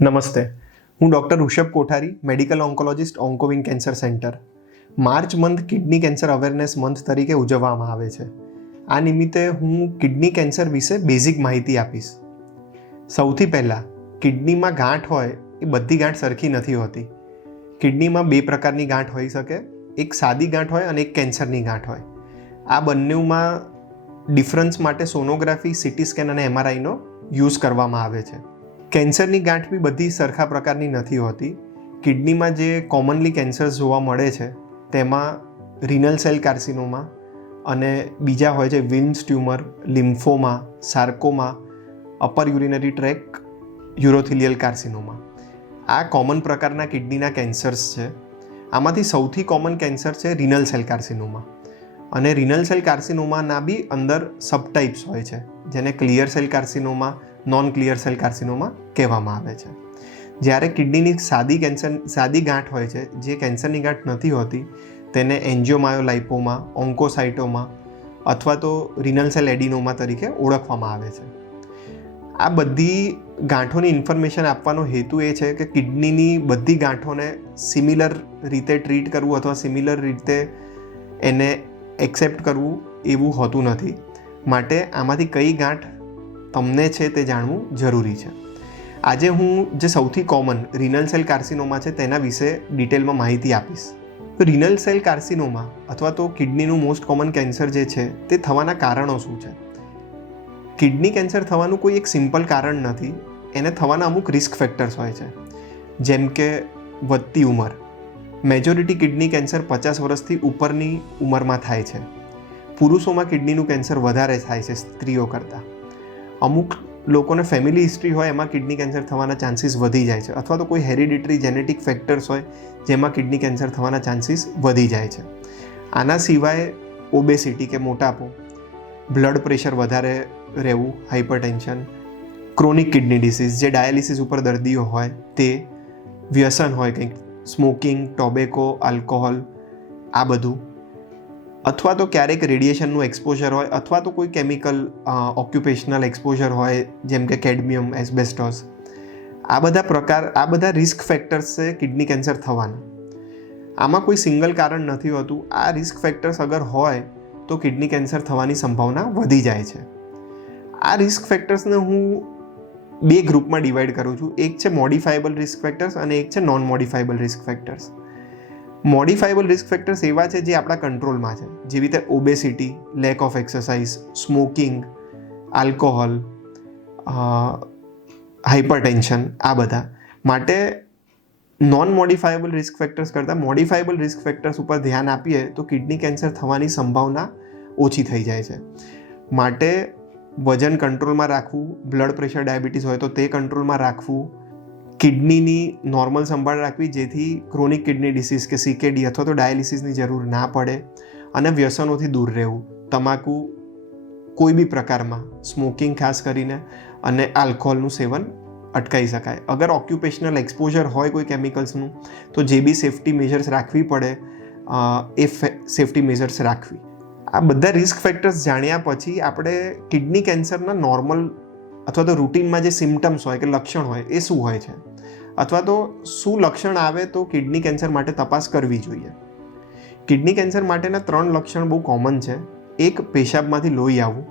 નમસ્તે, હું doctor Rishabh Kothari, medical oncologist, Oncowing cancer centre. March month kidney cancer awareness month તરીકે ઉજવવામાં આવે છે. આ નિમિત્તે હું કિડની કેન્સર વિશે બેઝિક માહિતી આપીશ. સૌથી પહેલાં, કિડનીમાં ગાંઠ હોય એ બધી ગાંઠ સરખી નથી હોતી. કિડનીમાં બે પ્રકારની ગાંઠ હોઈ શકે, એક સાદી ગાંઠ હોય અને એક કેન્સરની ગાંઠ હોય. આ બંનેમાં ડિફરન્સ માટે સોનોગ્રાફી, સીટી સ્કેન અને MRIનો યુઝ કરવામાં આવે છે. કેન્સરની ગાંઠ બી બધી સરખા પ્રકારની નથી હોતી. કિડનીમાં જે કોમનલી કેન્સર્સ જોવા મળે છે તેમાં રિનલ સેલ કાર્સિનોમા અને બીજા હોય છે Wilms tumour, lymphoma, sarcoma, upper urinary tract urothelial carcinoma. આ કોમન પ્રકારના કિડનીના કેન્સર્સ છે. આમાંથી સૌથી કોમન કેન્સર છે રિનલ સેલ કાર્સિનોમા. અને રિનલ સેલ કાર્સિનોમાના બી અંદર સબટાઇપ્સ હોય છે, જેને clear cell carcinoma, non clear cell carcinoma કહેવામાં આવે છે. જ્યારે કિડનીની સાદી ગાંઠ હોય છે, જે કેન્સરની ગાંઠ નથી હોતી, તેને એન્જિયોમાયોલાઇપોમા, ઓન્કોસાઇટોમા અથવા તો રિનલ સેલ એડિનોમા તરીકે ઓળખવામાં આવે છે. આ બધી ગાંઠોની ઇન્ફોર્મેશન આપવાનો હેતુ એ છે કે કિડનીની બધી ગાંઠોને સિમિલર રીતે ટ્રીટ કરવું અથવા સિમિલર રીતે એને એક્સેપ્ટ કરવું એવું હોતું નથી. માટે આમાંથી કઈ ગાંઠ તમને છે તે જાણવું જરૂરી છે. આજે હું જે સૌથી કોમન રિનલ સેલ કાર્સિનોમા છે તેના વિશે ડિટેલમાં માહિતી આપીશ. તો રિનલ સેલ કાર્સિનોમા અથવા તો કિડનીનું મોસ્ટ કોમન કેન્સર જે છે તે થવાના કારણો શું છે? કિડની કેન્સર થવાનું કોઈ એક સિમ્પલ કારણ નથી. એને થવાના અમુક રિસ્ક ફેક્ટર્સ હોય છે, જેમ કે વધતી ઉંમર. મેજોરિટી કિડની કેન્સર 50 વર્ષથી ઉપરની ઉંમરમાં થાય છે. પુરુષોમાં કિડનીનું કેન્સર વધારે થાય છે સ્ત્રીઓ કરતાં. અમુક લોકોને ફેમિલી હિસ્ટ્રી હોય એમાં કિડની કેન્સર થવાના ચાન્સીસ વધી જાય છે, અથવા તો કોઈ હેરિડિટરી જેનેટિક ફેક્ટર્સ હોય જેમાં કિડની કેન્સર થવાના ચાન્સીસ વધી જાય છે. આના સિવાય ઓબેસિટી કે મોટાપો, બ્લડ પ્રેશર વધારે રહેવું, હાઇપરટેન્શન, ક્રોનિક કિડની ડિસીઝ જે ડાયાલિસિસ ઉપર દર્દીઓ હોય તે, વ્યસન હોય કંઈક, સ્મોકિંગ, ટોબેકો, આલ્કોહોલ, આ બધું, અથવા તો ક્યારેક રેડિયેશનનું એક્સપોઝર હોય અથવા તો કોઈ કેમિકલ ઓક્યુપેશનલ એક્સપોઝર હોય જેમ કે કેડમિયમ, એસ્બેસ્ટોસ. આ બધા રિસ્ક ફેક્ટર્સ છે કિડની કેન્સર થવાના. આમાં કોઈ સિંગલ કારણ નથી હોતું. આ રિસ્ક ફેક્ટર્સ અગર હોય તો કિડની કેન્સર થવાની સંભાવના વધી જાય છે. આ રિસ્ક ફેક્ટર્સને હું બે ગ્રુપમાં ડિવાઈડ કરું છું. એક છે મોડિફાયેબલ રિસ્ક ફેક્ટર્સ અને એક છે non modifiable risk factors. Modifiable risk factors એવા છે જે આપણા કંટ્રોલમાં છે, જેવી રીતે obesity, lack of exercise, smoking, alcohol, hypertension, આ બધા. માટે નોન મોડિફાયેબલ રિસ્ક ફેક્ટર્સ કરતાં મોડિફાયેબલ રિસ્ક ફેક્ટર્સ ઉપર ધ્યાન આપીએ તો કિડની કેન્સર થવાની સંભાવના ઓછી થઈ જાય છે. માટે વજન કંટ્રોલમાં રાખવું, બ્લડ પ્રેશર, ડાયાબિટીસ હોય તો તે કંટ્રોલમાં રાખવું, કિડનીની નોર્મલ સંભાળ રાખવી જેથી ક્રોનિક કિડની ડિસીઝ કે CKD અથવા તો ડાયાલિસિસની જરૂર ના પડે, અને વ્યસનોથી દૂર રહેવું, તમાકુ કોઈ બી પ્રકારમાં, સ્મોકિંગ ખાસ કરીને, અને આલ્કોહોલનું સેવન અટકાવી શકાય. અગર ઓક્યુપેશનલ એક્સપોઝર હોય કોઈ કેમિકલ્સનું તો જે બી સેફ્ટી મેજર્સ રાખવી પડે એ સેફ્ટી મેજર્સ રાખવી. આ બધા રિસ્ક ફેક્ટર્સ જાણ્યા પછી આપણે કિડની કેન્સરના નોર્મલ અથવા તો રૂટીનમાં જે સિમ્ટમ્સ હોય કે લક્ષણ હોય એ શું હોય છે, અથવા તો શું લક્ષણ આવે તો કિડની કેન્સર માટે તપાસ કરવી જોઈએ. કિડની કેન્સર માટેના 3 લક્ષણ બહુ કોમન છે. એક, પેશાબમાંથી લોહી આવવું.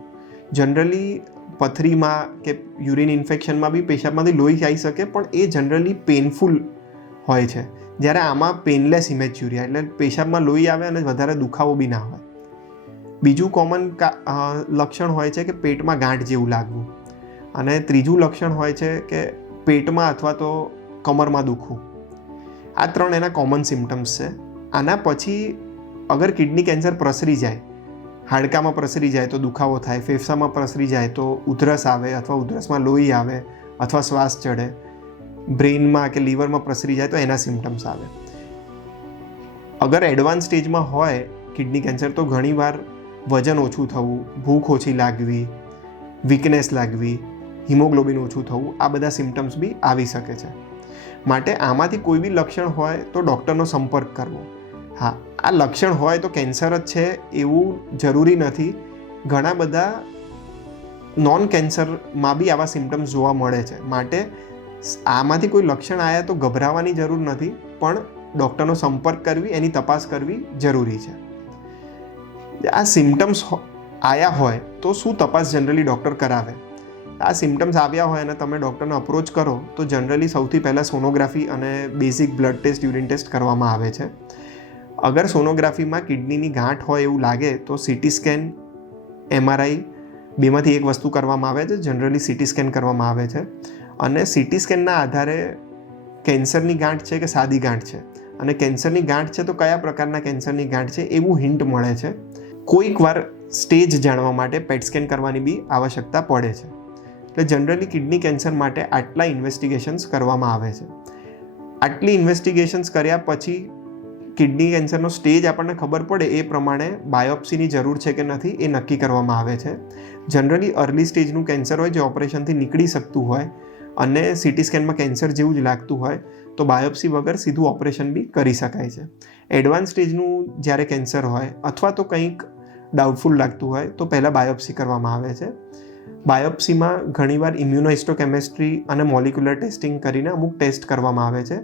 જનરલી પથરીમાં કે યુરિન ઇન્ફેક્શનમાં બી પેશાબમાંથી લોહી આવી શકે, પણ એ જનરલી પેઇનફુલ હોય છે. જ્યારે આમાં પેનલેસ ઇમેચ્યુરિયા એટલે પેશાબમાં લોહી આવે અને વધારે દુખાવો બી ના હોય. બીજું કોમન લક્ષણ હોય છે કે પેટમાં ગાંઠ જેવું લાગવું. અને ત્રીજું લક્ષણ હોય છે કે પેટમાં અથવા તો કમરમાં દુખવું. આ 3 એના કોમન સિમ્ટમ્સ છે. આના પછી અગર કિડની કેન્સર પ્રસરી જાય, હાડકામાં પ્રસરી જાય તો દુખાવો થાય, ફેફસામાં પ્રસરી જાય તો ઉધરસ આવે અથવા ઉધરસમાં લોહી આવે અથવા શ્વાસ ચડે, બ્રેઇનમાં કે લીવરમાં પ્રસરી જાય તો એના સિમ્ટમ્સ આવે. અગર એડવાન્સ સ્ટેજમાં હોય કિડની કેન્સર તો ઘણીવાર વજન ઓછું થવું, ભૂખ ઓછી લાગવી, વીકનેસ લાગવી, હિમોગ્લોબિન ઓછું થવું, આ બધા સિમ્ટમ્સ બી આવી શકે છે. માટે આમાંથી કોઈ બી લક્ષણ હોય તો ડૉક્ટરનો સંપર્ક કરવો. હા, આ લક્ષણ હોય તો કેન્સર જ છે એવું જરૂરી નથી. ઘણા બધા નોન કેન્સરમાં બી આવા સિમ્ટમ્સ જોવા મળે છે. માટે આમાંથી કોઈ લક્ષણ આવ્યા તો ગભરાવાની જરૂર નથી, પણ ડૉક્ટરનો સંપર્ક કરવી, એની તપાસ કરવી જરૂરી છે. આ સિમ્ટમ્સ આવ્યા હોય તો શું તપાસ જનરલી ડૉક્ટર કરાવે? આ સિમ્ટમ્સ આવ્યા હોય અને તમે ડૉક્ટરને અપ્રોચ કરો તો જનરલી સૌથી પહેલાં સોનોગ્રાફી અને basic blood test, urine test કરવામાં આવે છે. અગર સોનોગ્રાફીમાં કિડનીની ગાંઠ હોય એવું લાગે તો સીટી સ્કેન, MRI બેમાંથી એક વસ્તુ કરવામાં આવે છે. જનરલી સીટી સ્કેન કરવામાં આવે છે અને સીટી સ્કેનના આધારે કેન્સરની ગાંઠ છે કે સાદી ગાંઠ છે, અને કેન્સરની ગાંઠ છે તો કયા પ્રકારના કેન્સરની ગાંઠ છે એવું હિન્ટ મળે છે. કોઈક વાર સ્ટેજ જાણવા માટે પેટ સ્કેન કરવાની બી આવશ્યકતા પડે છે. એટલે જનરલી કિડની કેન્સર માટે આટલા ઇન્વેસ્ટિગેશન્સ કરવામાં આવે છે. આટલી ઇન્વેસ્ટિગેશન્સ કર્યા પછી કિડની કેન્સરનો સ્ટેજ આપણને ખબર પડે એ પ્રમાણે બાયોપ્સીની જરૂર છે કે નથી એ નક્કી કરવામાં આવે છે. જનરલી અર્લી સ્ટેજનું કેન્સર હોય જે ઓપરેશનથી નીકળી શકતું હોય અને સીટી સ્કેનમાં કેન્સર જેવું જ લાગતું હોય તો બાયોપ્સી વગર સીધું ઓપરેશન બી કરી શકાય છે. એડવાન્સ સ્ટેજનું જ્યારે કેન્સર હોય અથવા તો કંઈક ડાઉટફુલ લાગતું હોય તો પહેલાં બાયોપ્સી કરવામાં આવે છે. બાયોપ્સીમાં ઘણીવાર ઇમ્યુનોહિસ્ટોકેમિસ્ટ્રી અને મોલિક્યુલર ટેસ્ટિંગ કરીને અમુક ટેસ્ટ કરવામાં આવે છે.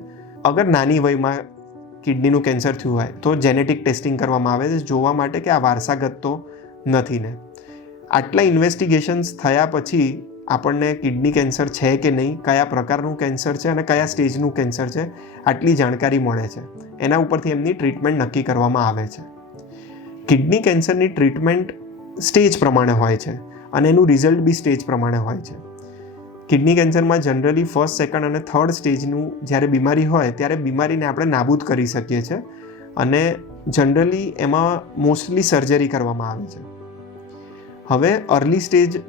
અગર નાની વયમાં કિડનીનું કેન્સર થયું હોય તો જેનેટિક ટેસ્ટિંગ કરવામાં આવે છે જોવા માટે કે આ વારસાગત તો નથી ને. આટલા ઇન્વેસ્ટિગેશન્સ થયા પછી આપણને કિડની કેન્સર છે કે નહીં, કયા પ્રકારનું કેન્સર છે અને કયા સ્ટેજનું કેન્સર છે આટલી જાણકારી મળે છે. એના ઉપરથી એમની ટ્રીટમેન્ટ નક્કી કરવામાં આવે છે. કિડની કેન્સરની ટ્રીટમેન્ટ સ્ટેજ પ્રમાણે હોય છે અને એનું રિઝલ્ટ બી સ્ટેજ પ્રમાણે હોય છે. કિડની કેન્સરમાં જનરલી ફર્સ્ટ, સેકન્ડ અને થર્ડ સ્ટેજનું જ્યારે બીમારી હોય ત્યારે બીમારીને આપણે નાબૂદ કરી શકીએ છીએ અને જનરલી એમાં મોસ્ટલી સર્જરી કરવામાં આવે છે. હવે અર્લી સ્ટેજ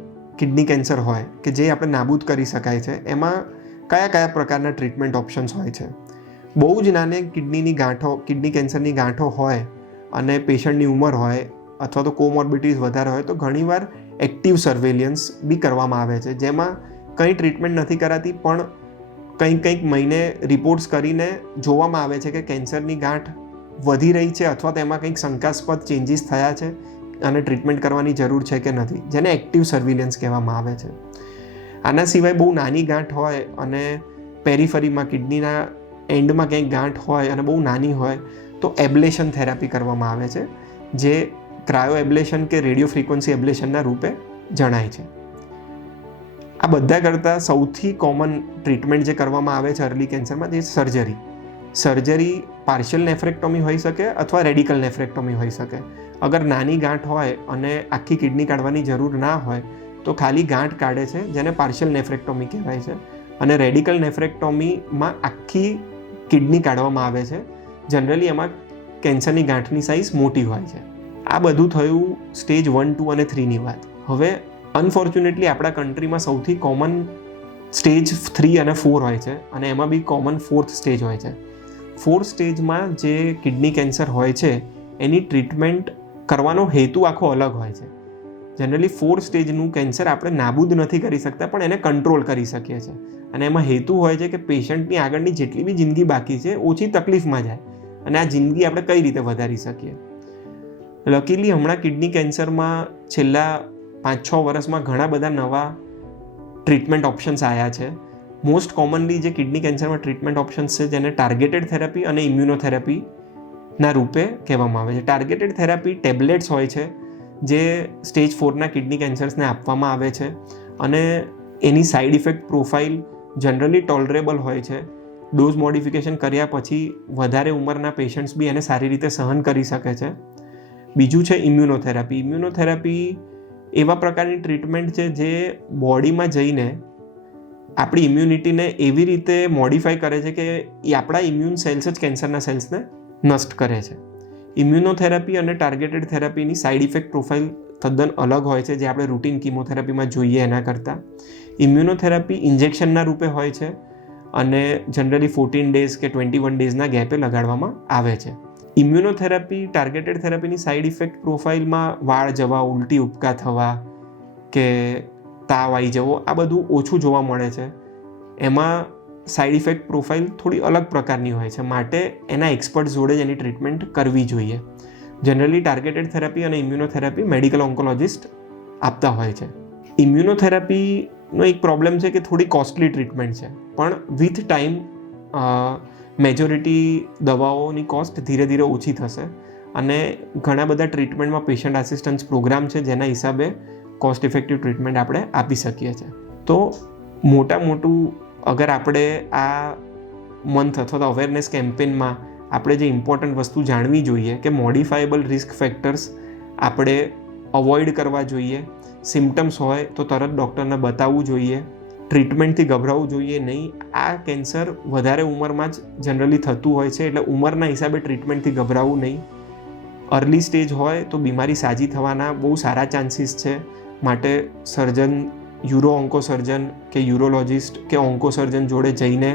કિડની કેન્સર હોય કે જે આપણે નાબૂદ કરી શકાય છે એમાં કયા કયા પ્રકારના ટ્રીટમેન્ટ ઓપ્શન્સ હોય છે? બહુ જ નાને કિડની કેન્સરની ગાંઠો હોય અને પેશન્ટની ઉંમર હોય અથવા તો કોમોર્બિડિટીઝ વધારે હોય તો ઘણીવાર એક્ટિવ સર્વેલિયન્સ બી કરવામાં આવે છે, જેમાં કંઈ ટ્રીટમેન્ટ નથી કરાતી પણ કંઈક મહિને રિપોર્ટ્સ કરીને જોવામાં આવે છે કે કેન્સરની ગાંઠ વધી રહી છે અથવા તો એમાં કંઈક શંકાસ્પદ ચેન્જીસ થયા છે અને ટ્રીટમેન્ટ કરવાની જરૂર છે કે નથી, જેને એક્ટિવ સર્વેલિયન્સ કહેવામાં આવે છે. આના સિવાય બહુ નાની ગાંઠ હોય અને પેરીફરીમાં કિડનીના એન્ડમાં કંઈક ગાંઠ હોય અને બહુ નાની હોય તો એબ્લેશન થેરાપી કરવામાં આવે છે, જે ક્રાયો એબ્લેશન કે રેડિયો ફ્રીક્વન્સી એબ્લેશનના રૂપે જણાય છે. આ બધા કરતાં સૌથી કોમન ટ્રીટમેન્ટ જે કરવામાં આવે છે અર્લી કેન્સરમાં તે સર્જરી. સર્જરી પાર્શિયલ નેફ્રેક્ટોમી હોઈ શકે અથવા રેડિકલ નેફ્રેક્ટોમી હોઈ શકે. અગર નાની ગાંઠ હોય અને આખી કિડની કાઢવાની જરૂર ના હોય તો ખાલી ગાંઠ કાઢે છે, જેને પાર્શિયલ નેફ્રેક્ટોમી કહેવાય છે. અને રેડિકલ નેફ્રેક્ટોમીમાં આખી કિડની કાઢવામાં આવે છે. જનરલી એમાં કેન્સરની ગાંઠની સાઇઝ મોટી હોય છે. આ બધું થયું સ્ટેજ 1, 2 અને 3ની વાત. હવે અનફોર્ચ્યુનેટલી આપણા કન્ટ્રીમાં સૌથી કોમન સ્ટેજ 3 અને 4 હોય છે અને એમાં બી કોમન 4th સ્ટેજ હોય છે. 4th સ્ટેજમાં જે કિડની કેન્સર હોય છે એની ટ્રીટમેન્ટ કરવાનો હેતુ આખો અલગ હોય છે. જનરલી 4th સ્ટેજનું કેન્સર આપણે નાબૂદ નથી કરી શકતા પણ એને કંટ્રોલ કરી શકીએ છીએ અને એમાં હેતુ હોય છે કે પેશન્ટની આગળની જેટલી બી જિંદગી બાકી છે ઓછી તકલીફમાં જાય અને આ જિંદગી આપણે કઈ રીતે વધારી શકીએ. લકીલી હમણાં કિડની કેન્સરમાં છેલ્લા 5-6 વર્ષમાં ઘણા બધા નવા ટ્રીટમેન્ટ ઓપ્શન્સ આવ્યા છે. મોસ્ટ કોમનલી જે કિડની કેન્સરમાં ટ્રીટમેન્ટ ઓપ્શન્સ છે જેને ટાર્ગેટેડ થેરાપી અને ઇમ્યુનોથેરાપીના રૂપે કહેવામાં આવે છે. ટાર્ગેટેડ થેરાપી ટેબ્લેટ્સ હોય છે જે સ્ટેજ 4ના કિડની કેન્સર્સને આપવામાં આવે છે અને એની side effect profile generally tolerable હોય છે. ડોઝ મોડિફિકેશન કર્યા પછી વધારે ઉંમરના પેશન્ટ્સ બી એને સારી રીતે સહન કરી શકે છે. બીજું છે ઇમ્યુનોથેરાપી. ઇમ્યુનોથેરાપી એવા પ્રકારની ટ્રીટમેન્ટ છે જે બોડીમાં જઈને આપણી ઇમ્યુનિટીને એવી રીતે મોડિફાય કરે છે કે એ આપણા ઇમ્યુન સેલ્સ જ કેન્સરના સેલ્સને નષ્ટ કરે છે. ઇમ્યુનોથેરાપી અને ટાર્ગેટેડ થેરાપીની સાઇડ ઇફેક્ટ પ્રોફાઇલ તદ્દન અલગ હોય છે જે આપણે રૂટીન કીમોથેરાપીમાં જોઈએ એના કરતાં. ઇમ્યુનોથેરાપી ઇન્જેક્શનના રૂપે હોય છે અને જનરલી 14 ડેઝ કે 21 ડેઝના ગેપે લગાડવામાં આવે છે. ઇમ્યુનોથેરાપી ટાર્ગેટેડ થેરાપીની સાઇડ ઇફેક્ટ પ્રોફાઇલમાં વાળ જવા, ઉલટી ઉપકા થવા કે તાવ આવી જવો આ બધું ઓછું જોવા મળે છે. એમાં સાઇડ ઇફેક્ટ પ્રોફાઇલ થોડી અલગ પ્રકારની હોય છે, માટે એના એક્સપર્ટ જોડે જ એની ટ્રીટમેન્ટ કરવી જોઈએ. જનરલી ટાર્ગેટેડ થેરાપી અને ઇમ્યુનોથેરાપી મેડિકલ ઓન્કોલોજિસ્ટ આપતા હોય છે. ઇમ્યુનોથેરાપી નો એક પ્રોબ્લેમ છે કે થોડી કોસ્ટલી ટ્રીટમેન્ટ છે, પણ વિથ ટાઈમ મેજોરિટી દવાઓની કોસ્ટ ધીરે ધીરે ઓછી થશે અને ઘણા બધા ટ્રીટમેન્ટમાં પેશન્ટ આસિસ્ટન્સ પ્રોગ્રામ છે જેના હિસાબે કોસ્ટ ઇફેક્ટિવ ટ્રીટમેન્ટ આપણે આપી શકીએ છીએ. તો મોટું અગર આપણે આ મંથ અથવા તો અવેરનેસ કેમ્પેનમાં આપણે જે ઇમ્પોર્ટન્ટ વસ્તુ જાણવી જોઈએ કે મોડિફાયેબલ રિસ્ક ફેક્ટર્સ આપણે અવોઇડ કરવા જોઈએ, સિમ્ટમ્સ હોય તો તરત ડૉક્ટરને બતાવવું જોઈએ, ટ્રીટમેન્ટથી ગભરાવવું જોઈએ નહીં. આ કેન્સર વધારે ઉંમરમાં જ જનરલી થતું હોય છે, એટલે ઉંમરના હિસાબે ટ્રીટમેન્ટથી ગભરાવવું નહીં. અર્લી સ્ટેજ હોય તો બીમારી સાજી થવાના બહુ સારા ચાન્સીસ છે, માટે સર્જન, યુરો ઓન્કો સર્જન કે યુરોલોજિસ્ટ કે ઓન્કો સર્જન જોડે જઈને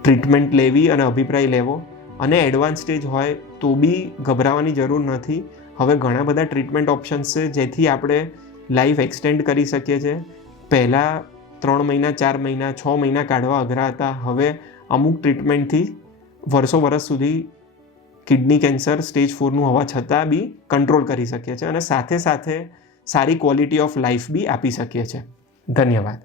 ટ્રીટમેન્ટ લેવી અને અભિપ્રાય લેવો. અને એડવાન્સ સ્ટેજ હોય તો બી ગભરાવાની જરૂર નથી. હવે ઘણા બધા ટ્રીટમેન્ટ ઓપ્શન્સ છે જેથી આપણે લાઈફ એક્સટેન્ડ કરી શકીએ છીએ. પહેલાં 3 મહિના, 4 મહિના, 6 મહિના કાઢવા અઘરા હતા. હવે અમુક ટ્રીટમેન્ટથી વર્ષો સુધી કિડની કેન્સર સ્ટેજ 4નું હોવા છતાં બી કંટ્રોલ કરી શકીએ છીએ અને સાથે સારી ક્વોલિટી ઓફ લાઈફ બી આપી શકીએ છીએ. ધન્યવાદ.